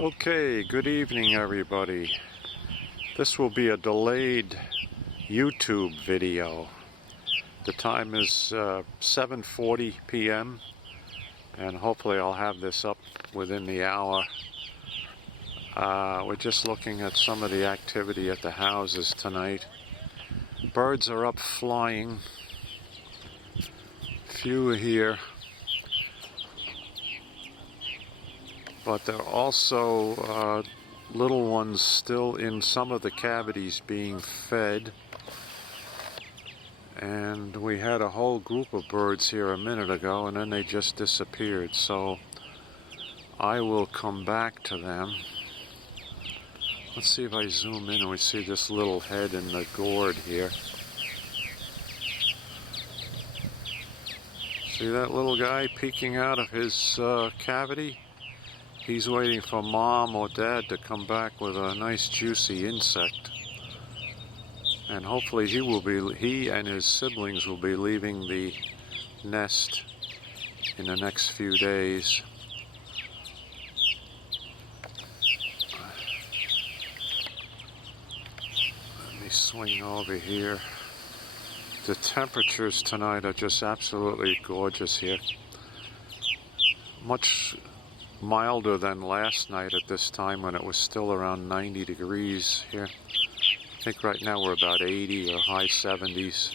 Okay, good evening everybody. This will be a delayed YouTube video. The time is 7:40 p.m. and hopefully I'll have this up within the hour. We're just looking at some of the activity at the houses tonight. Birds are up flying. Few are here. But there are also little ones still in some of the cavities being fed. And we had a whole group of birds here a minute ago and then they just disappeared. So I will come back to them. Let's see if I zoom in and we see this little head in the gourd here. See that little guy peeking out of his cavity? He's waiting for mom or dad to come back with a nice juicy insect. And hopefully he and his siblings will be leaving the nest in the next few days. Let me swing over here. The temperatures tonight are just absolutely gorgeous here. Much milder than last night at this time when it was still around 90 degrees here. I think right now we're about 80 or high 70s.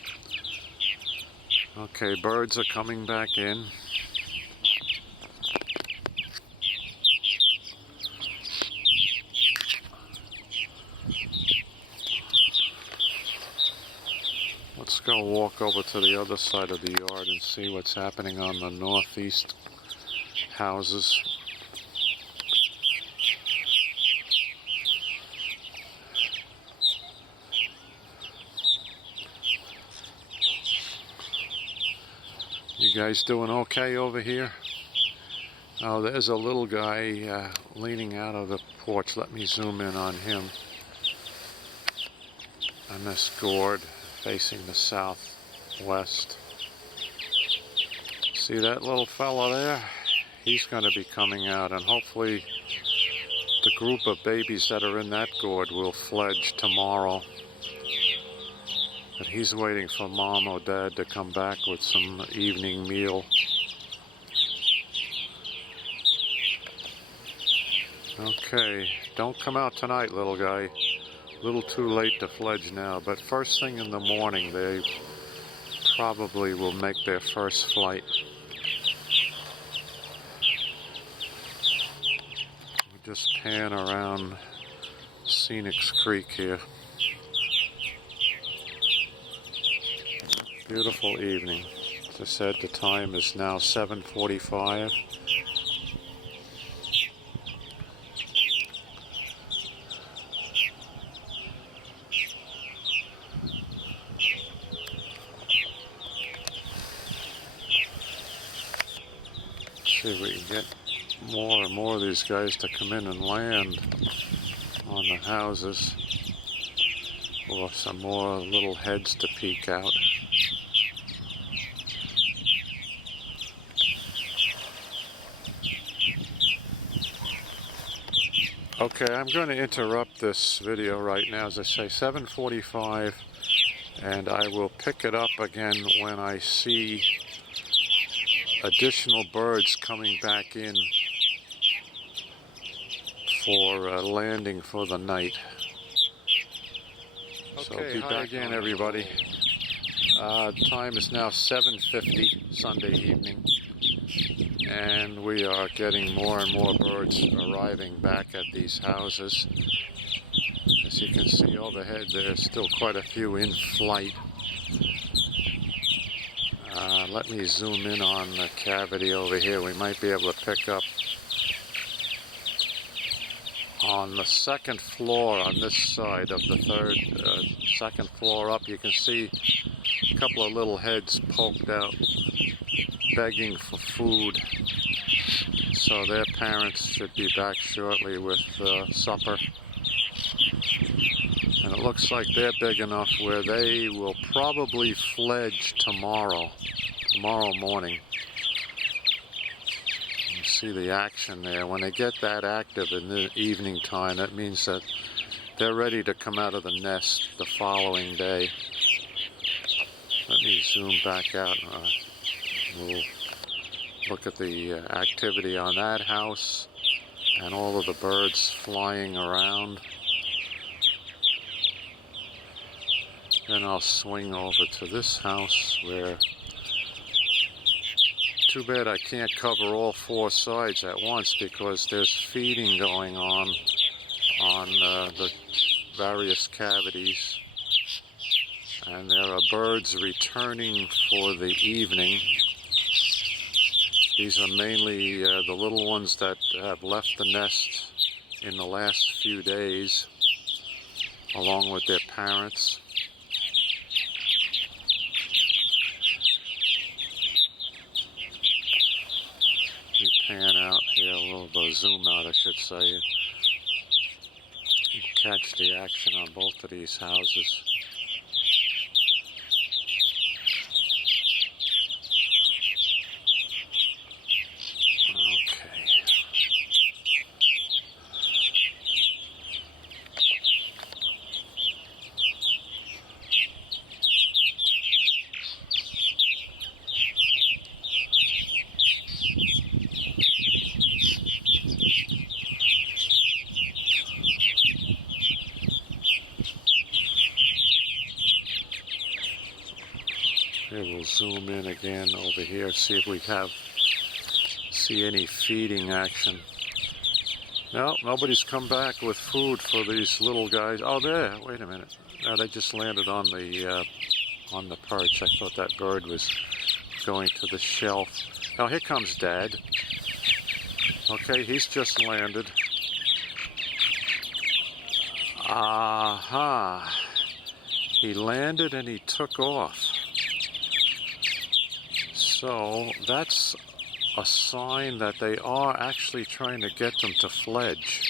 Okay, birds are coming back in. Let's go walk over to the other side of the yard and see what's happening on the northeast houses. You guys doing okay over here? Oh, there's a little guy leaning out of the porch. Let me zoom in on him. On this gourd facing the southwest. See that little fella there? He's going to be coming out, and hopefully the group of babies that are in that gourd will fledge tomorrow. But he's waiting for mom or dad to come back with some evening meal. Okay, don't come out tonight, little guy. A little too late to fledge now, but first thing in the morning they probably will make their first flight. We just pan around Scenic Creek here. Beautiful evening. As I said, the time is now 7:45. See if we can get more and more of these guys to come in and land on the houses, or some more little heads to peek out. Okay, I'm going to interrupt this video right now. As I say, 7:45, and I will pick it up again when I see additional birds coming back in for landing for the night. Okay, so be back again, everybody. Time is now 7:50 Sunday evening, and we are getting more and more birds arriving back at these houses. As you can see overhead, there's still quite a few in flight. Let me zoom in on the cavity over here. We might be able to pick up on the second floor on this side of the second floor up. You can see a couple of little heads poked out, begging for food. So their parents should be back shortly with supper. And it looks like they're big enough where they will probably fledge tomorrow morning. see the action there. When they get that active in the evening time, that means that they're ready to come out of the nest the following day. Let me zoom back out. We'll look at the activity on that house and all of the birds flying around. Then I'll swing over to this house where, too bad I can't cover all four sides at once because there's feeding going on the various cavities. And there are birds returning for the evening. These are mainly the little ones that have left the nest in the last few days, along with their parents. You pan out here, a little bit, zoom out I should say. You catch the action on both of these houses. Here we'll zoom in again over here, see if we see any feeding action. No, nobody's come back with food for these little guys. Oh, there, wait a minute. No, they just landed on the perch. I thought that bird was going to the shelf. Now here comes Dad. Okay, he's just landed. Aha. He landed and he took off. So that's a sign that they are actually trying to get them to fledge.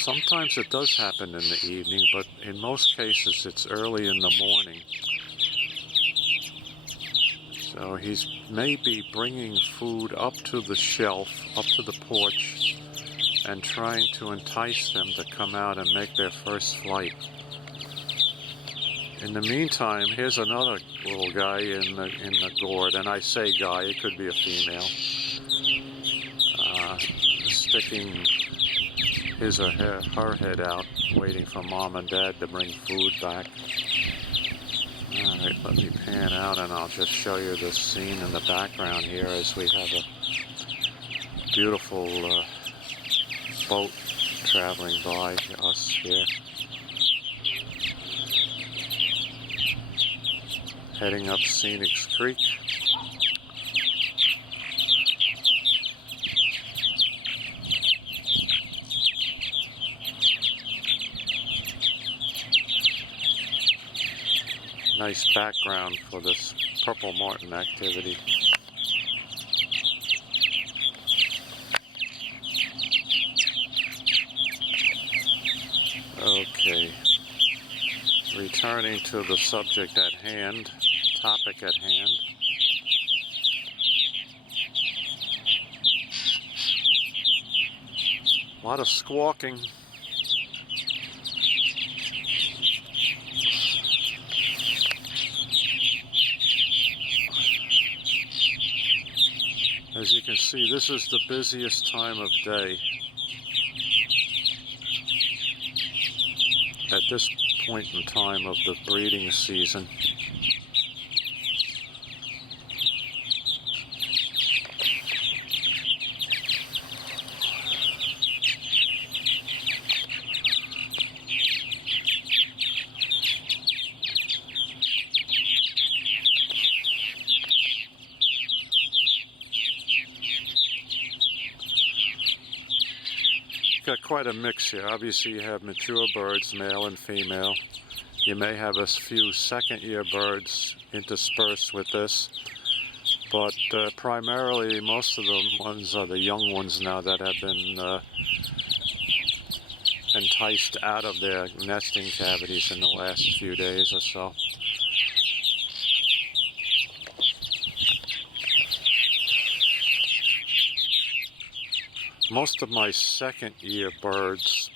Sometimes it does happen in the evening, but in most cases it's early in the morning. So he's maybe bringing food up to the shelf, up to the porch, and trying to entice them to come out and make their first flight. In the meantime, here's another little guy in the gourd, and I say guy, it could be a female, sticking his or her head out, waiting for Mom and Dad to bring food back. Alright, let me pan out and I'll just show you this scene in the background here as we have a beautiful boat traveling by us here. Heading up Scenic Creek. Nice background for this purple martin activity. Okay, returning to the subject at hand. Topic at hand. A lot of squawking. As you can see, this is the busiest time of day. At this point in time of the breeding season. Got quite a mix here. Obviously you have mature birds, male and female. You may have a few second-year birds interspersed with this, but primarily most of the ones are the young ones now that have been enticed out of their nesting cavities in the last few days or so. Most of my second year birds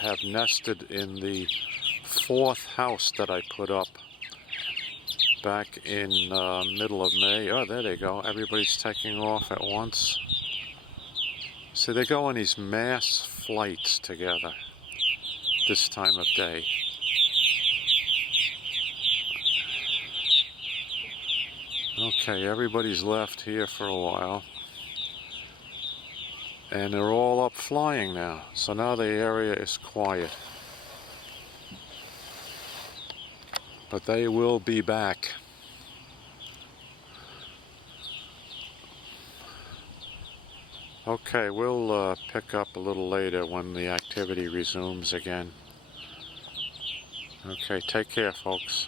have nested in the 4th house that I put up back in middle of May. Oh, there they go. Everybody's taking off at once. So they go on these mass flights together this time of day. Okay, everybody's left here for a while. And they're all up flying now. So now the area is quiet. But they will be back. Okay, we'll pick up a little later when the activity resumes again. Okay, take care, folks.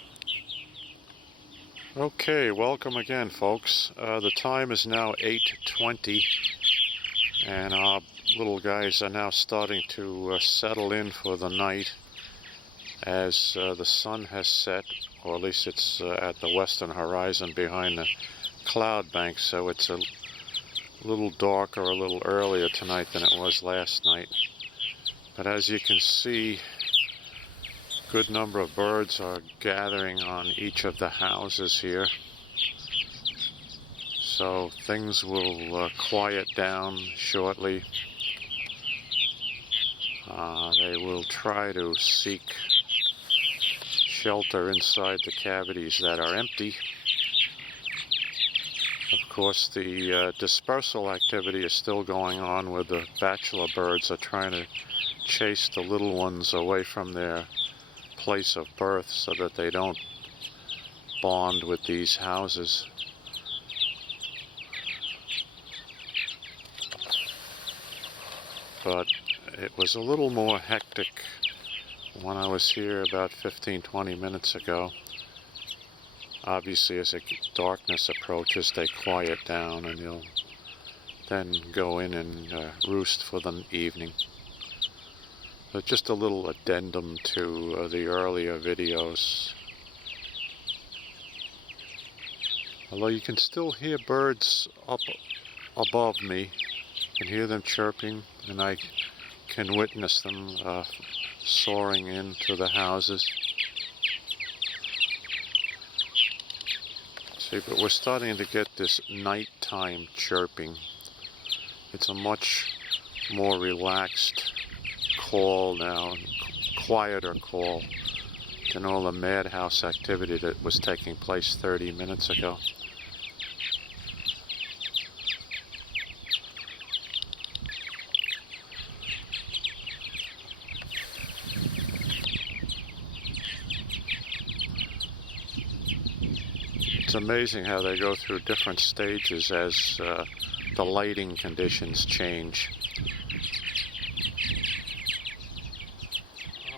Okay, welcome again, folks. The time is now 8:20, and our little guys are now starting to settle in for the night as the sun has set, or at least it's at the western horizon behind the cloud bank, so it's a little darker a little earlier tonight than it was last night. But as you can see, a good number of birds are gathering on each of the houses here. So things will quiet down shortly. They will try to seek shelter inside the cavities that are empty. Of course, the dispersal activity is still going on, where the bachelor birds are trying to chase the little ones away from their place of birth so that they don't bond with these houses. But it was a little more hectic when I was here about 15-20 minutes ago. Obviously, as the darkness approaches, they quiet down, and you'll then go in and roost for the evening. But just a little addendum to the earlier videos. Although you can still hear birds up above me, you can hear them chirping, and I can witness them soaring into the houses. See, but we're starting to get this nighttime chirping. It's a much more relaxed call now, quieter call than all the madhouse activity that was taking place 30 minutes ago. It's amazing how they go through different stages as the lighting conditions change.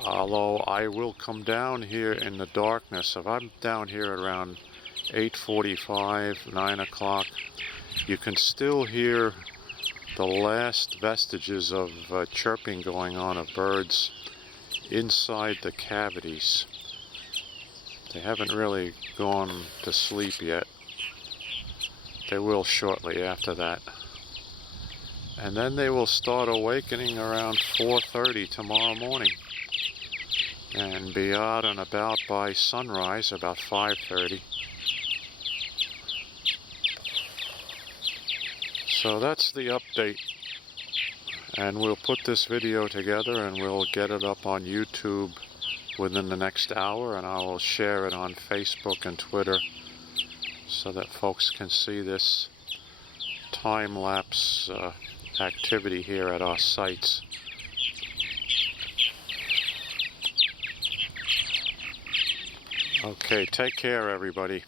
Although I will come down here in the darkness, if I'm down here around 8:45, 9 o'clock, you can still hear the last vestiges of chirping going on of birds inside the cavities. They haven't really gone to sleep yet. They will shortly after that. And then they will start awakening around 4:30 tomorrow morning and be out and about by sunrise, about 5:30. So that's the update. And we'll put this video together and we'll get it up on YouTube within the next hour, and I will share it on Facebook and Twitter so that folks can see this time-lapse activity here at our sites. Okay, take care, everybody.